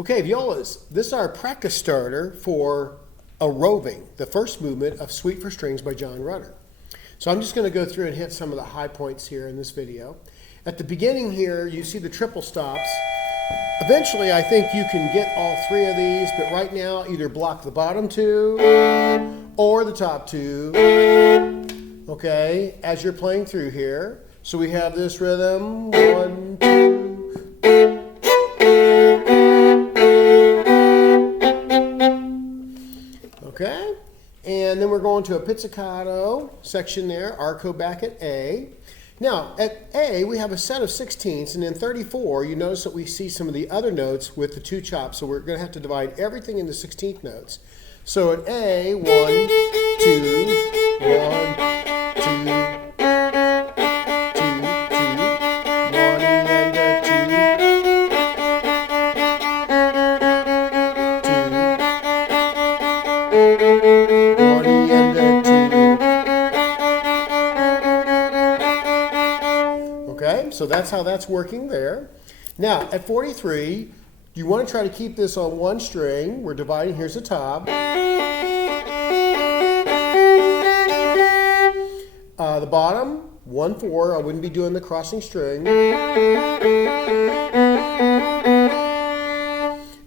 Okay, violas, this is our practice starter for a roving, the first movement of Suite for Strings by John Rutter. So I'm just going to go through and hit some of the high points here in this video. At the beginning here, you see the triple stops. Eventually, I think you can get all three of these, but right now, either block the bottom two or the top two, okay, as you're playing through here. So we have this rhythm, 1, 2, okay, and then we're going to a pizzicato section there, arco back at A. Now, at A, we have a set of sixteenths, and in 34, you notice that we see some of the other notes with the two chops, so we're going to have to divide everything into 16th notes. So at A, 1, 2, 1, 2, 2, okay, so that's how that's working there. Now, at 43, you want to try to keep this on one string. We're dividing, here's the top. The bottom, 1, 4, I wouldn't be doing the crossing string.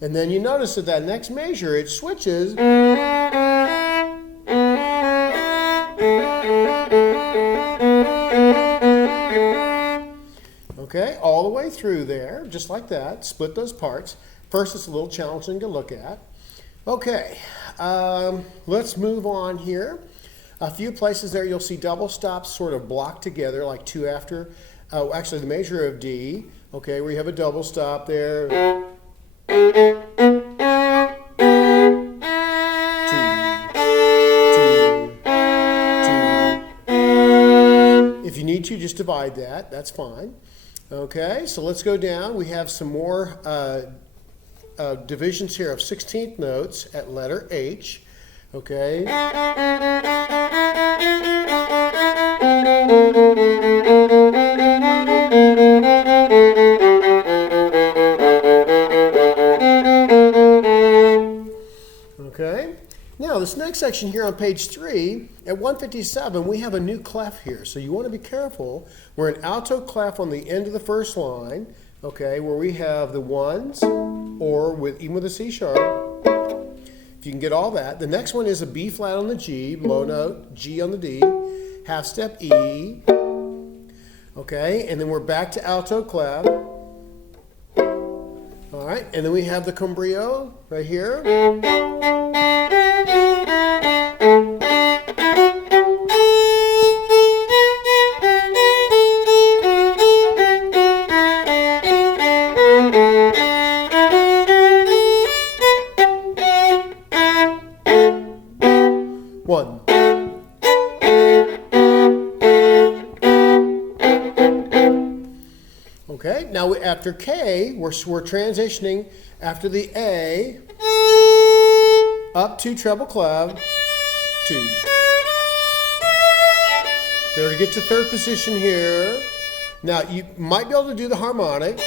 And then you notice that that next measure, it switches. Okay, all the way through there, just like that. Split those parts. First, it's a little challenging to look at. Okay, let's move on here. A few places there you'll see double stops sort of blocked together, like two after. Actually, the measure of D. Okay, where you have a double stop there. 2, 2, 2. If you need to, just divide that. That's fine. Okay, so let's go down. We have some more divisions here of 16th notes at letter H. Okay. Okay. Now, this next section here on page 3, at 157, we have a new clef here. So you want to be careful. We're an alto clef on the end of the first line, okay, where we have the ones, or even with a C sharp. If you can get all that. The next one is a B flat on the G, low note, G on the D, half step E, okay, and then we're back to alto clef. All right, and then we have the cambrio right here. One. Okay, now after K, we're transitioning after the A up to treble clef, 2. There to get to third position here. Now you might be able to do the harmonic.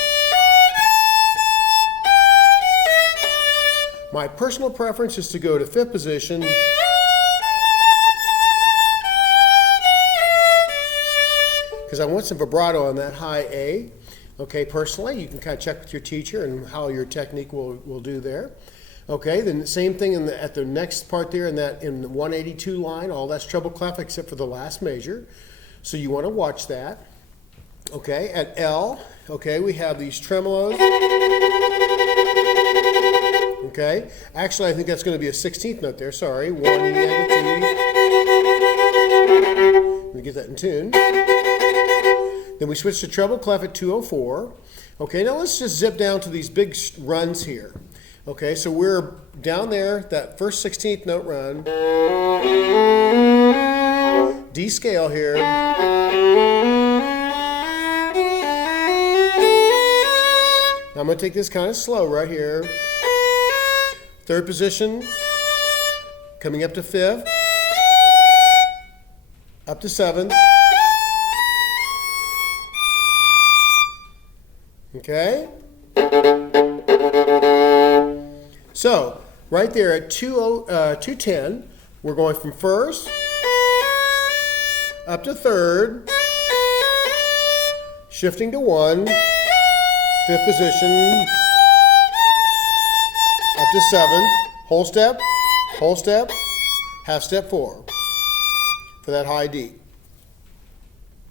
My personal preference is to go to fifth position. Because I want some vibrato on that high A. Okay, personally, you can kind of check with your teacher and how your technique will do there. Okay, then the same thing at the next part there in the 182 line, all that's treble clef except for the last measure. So you want to watch that. Okay, at L, okay, we have these tremolos. Okay, actually I think that's going to be a 16th note there, sorry. 1 E and a 2. Let me get that in tune. Then we switch to treble clef at 204. Okay, now let's just zip down to these big runs here. Okay, so we're down there, that first 16th note run. D scale here. Now I'm going to take this kind of slow right here. Third position, coming up to fifth, up to seventh. Okay. So right there at 210, we're going from first up to third, shifting to 1, fifth position, up to 7th, whole step, half step 4 for that high D.